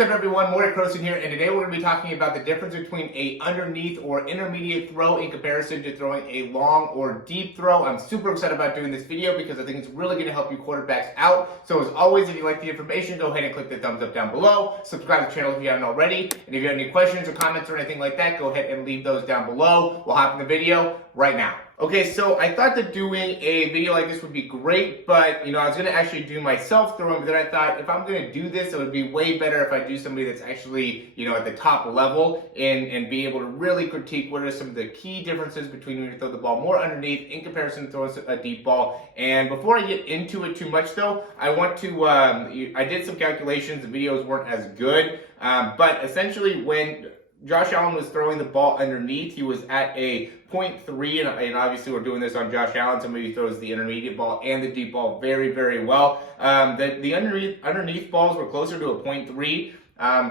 What's up everyone, Morey Croson here, and today we're going to be talking about the difference between a underneath or intermediate throw in comparison to throwing a long or deep throw. I'm super excited about doing this video because I think it's really going to help you quarterbacks out. So as always, if you like the information, go ahead and click the thumbs up down below. Subscribe to the channel if you haven't already. And if you have any questions or comments or anything like that, go ahead and leave those down below. We'll hop in the video right now. Okay, so I thought that doing a video like this would be great, but I was gonna actually do myself throwing, but then I thought if I'm gonna do this, it would be way better if I do somebody that's actually, at the top level and be able to really critique what are some of the key differences between when you throw the ball more underneath in comparison to throwing a deep ball. And before I get into it too much though, I want to, I did some calculations, the videos weren't as good, but essentially when Josh Allen was throwing the ball underneath, he was at a 0.3, and obviously we're doing this on Josh Allen, somebody who throws the intermediate ball and the deep ball very, very well. The underneath balls were closer to a 0.3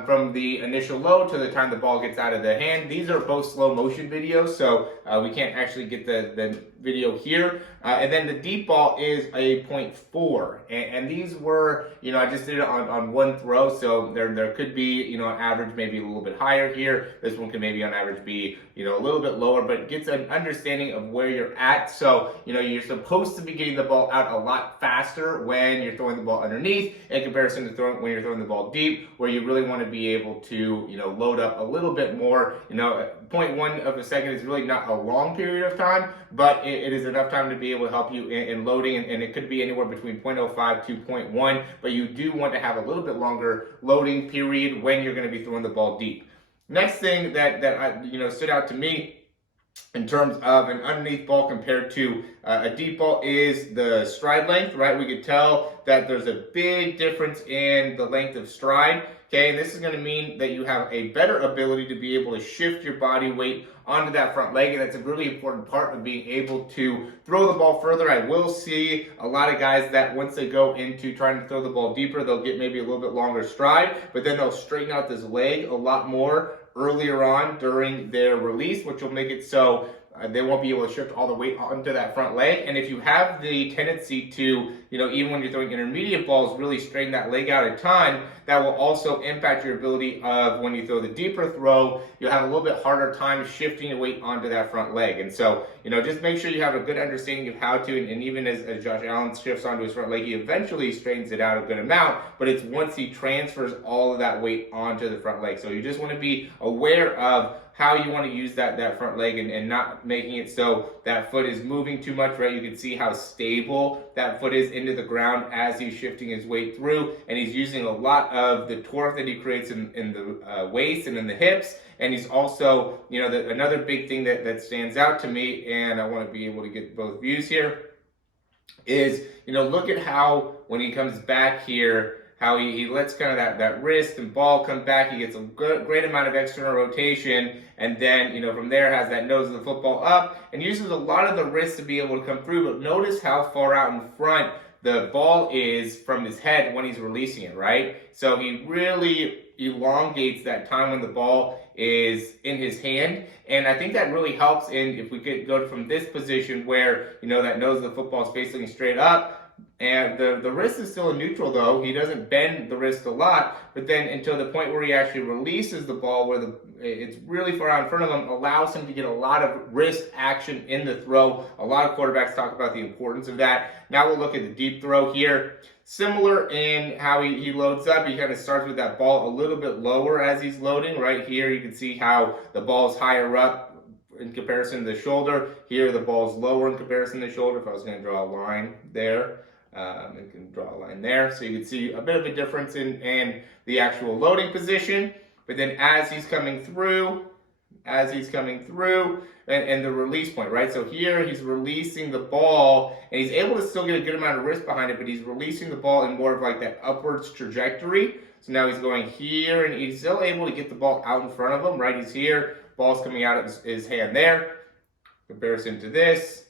from the initial load to the time the ball gets out of the hand. These are both slow motion videos, so we can't actually get the video here. And then the deep ball is a 0.4, and these were, I just did it on one throw, so there could be, on average maybe a little bit higher here. This one could maybe on average be, a little bit lower, but it gets an understanding of where you're at. So, you're supposed to be getting the ball out a lot faster when you're throwing the ball underneath in comparison to when you're throwing the ball deep, where you really want to be able to, load up a little bit more. 0.1 of a second is really not a long period of time, but it is enough time to be able to help you in loading, and it could be anywhere between 0.05 to 0.1, but you do want to have a little bit longer loading period when you're going to be throwing the ball deep. Next thing that stood out to me in terms of an underneath ball compared to a deep ball is the stride length, right? We could tell that there's a big difference in the length of stride. Okay, and this is going to mean that you have a better ability to be able to shift your body weight onto that front leg, and that's a really important part of being able to throw the ball further. I will see a lot of guys that once they go into trying to throw the ball deeper, they'll get maybe a little bit longer stride, but then they'll straighten out this leg a lot more earlier on during their release, which will make it so they won't be able to shift all the weight onto that front leg. And if you have the tendency to, even when you're throwing intermediate balls, really straighten that leg out a ton, that will also impact your ability of when you throw the deeper throw, you'll have a little bit harder time shifting the weight onto that front leg. And so, just make sure you have a good understanding of how to, and even as Josh Allen shifts onto his front leg, he eventually straightens it out a good amount, but it's once he transfers all of that weight onto the front leg. So you just want to be aware of how you want to use that front leg and not making it so that foot is moving too much, right? You can see how stable that foot is into the ground as he's shifting his weight through, and he's using a lot of the torque that he creates in the waist and in the hips. And he's also, another big thing that stands out to me, and I want to be able to get both views here, is, look at how when he comes back here, how he lets kind of that wrist and ball come back. He gets a great amount of external rotation, and then, from there has that nose of the football up and uses a lot of the wrist to be able to come through. But notice how far out in front the ball is from his head when he's releasing it, right? So he really elongates that time when the ball is in his hand. And I think that really helps if we could go from this position where, that nose of the football is facing straight up, and the wrist is still in neutral though. He doesn't bend the wrist a lot, but then until the point where he actually releases the ball, where it's really far out in front of him, allows him to get a lot of wrist action in the throw. A lot of quarterbacks talk about the importance of that. Now we'll look at the deep throw here. Similar in how he loads up. He kind of starts with that ball a little bit lower as he's loading. Right here you can see how the ball is higher up in comparison to the shoulder. Here the ball is lower in comparison to the shoulder. If I was going to draw a line there, you can draw a line there, so you can see a bit of a difference in the actual loading position. But then as he's coming through, and the release point, right? So here he's releasing the ball, and he's able to still get a good amount of wrist behind it, but he's releasing the ball in more of like that upwards trajectory. So now he's going here, and he's still able to get the ball out in front of him, right? He's here, ball's coming out of his hand there. Comparison to this,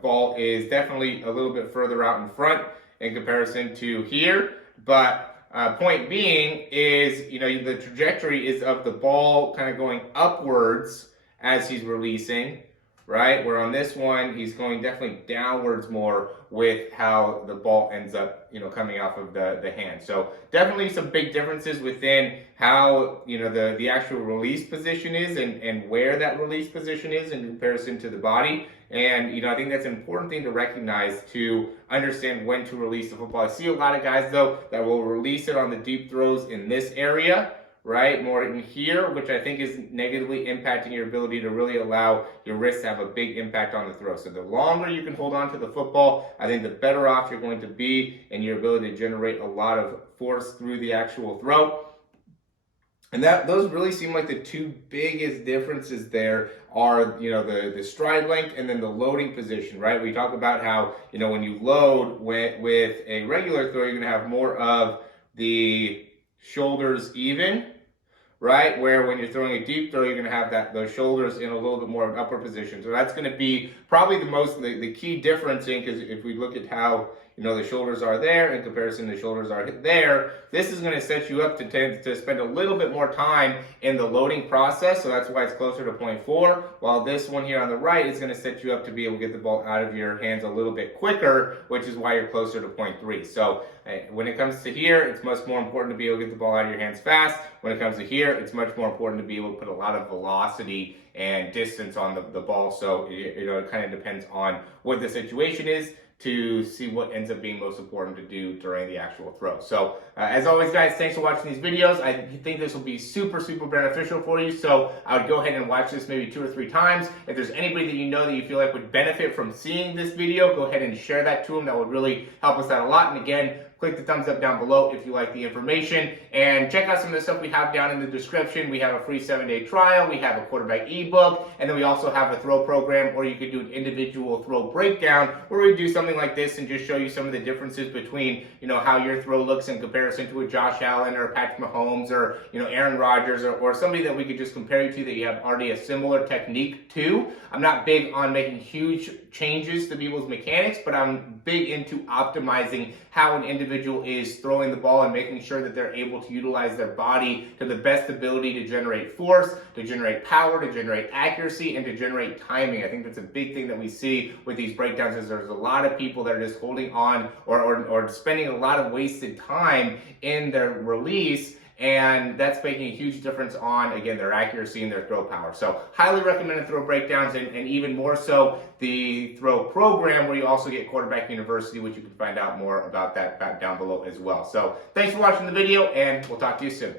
ball is definitely a little bit further out in front in comparison to here. But point being is, the trajectory is of the ball kind of going upwards as he's releasing, right? Where on this one, he's going definitely downwards more with how the ball ends up, coming off of the hand. So definitely some big differences within how, the actual release position is and where that release position is in comparison to the body. And, I think that's an important thing to recognize to understand when to release the football. I see a lot of guys, though, that will release it on the deep throws in this area, right? More in here, which I think is negatively impacting your ability to really allow your wrist to have a big impact on the throw. So the longer you can hold on to the football, I think the better off you're going to be in your ability to generate a lot of force through the actual throw. And those really seem like the two biggest differences there are, the stride length and then the loading position, right? We talk about how, when you load with a regular throw, you're going to have more of the shoulders even, right? Where when you're throwing a deep throw, you're going to have those shoulders in a little bit more of an upper position. So that's going to be probably the key difference in, because if we look at how, the shoulders are there in comparison to the shoulders are there, this is going to set you up to spend a little bit more time in the loading process. So that's why it's closer to 0.4, while this one here on the right is going to set you up to be able to get the ball out of your hands a little bit quicker, which is why you're closer to 0.3. So when it comes to here, it's much more important to be able to get the ball out of your hands fast. When it comes to here, it's much more important to be able to put a lot of velocity and distance on the ball. So, it kind of depends on what the situation is to see what ends up being most important to do during the actual throw. So as always, guys, thanks for watching these videos. I think this will be super, super beneficial for you. So I would go ahead and watch this maybe 2 or 3 times. If there's anybody that you know that you feel like would benefit from seeing this video, go ahead and share that to them. That would really help us out a lot. And again, click the thumbs up down below if you like the information, and check out some of the stuff we have down in the description. We have a free 7-day trial, we have a quarterback ebook, and then we also have a throw program, or you could do an individual throw breakdown where we do something like this and just show you some of the differences between, how your throw looks in comparison to a Josh Allen or a Patrick Mahomes or, Aaron Rodgers or somebody that we could just compare you to that you have already a similar technique to. I'm not big on making huge changes to people's mechanics, but I'm big into optimizing how an individual is throwing the ball and making sure that they're able to utilize their body to the best ability to generate force, to generate power, to generate accuracy, and to generate timing. I think that's a big thing that we see with these breakdowns is there's a lot of people that are just holding on or spending a lot of wasted time in their release, and that's making a huge difference on, again, their accuracy and their throw power. So highly recommended throw breakdowns, and even more so the throw program, where you also get Quarterback University, which you can find out more about that down below as well. So thanks for watching the video, and we'll talk to you soon.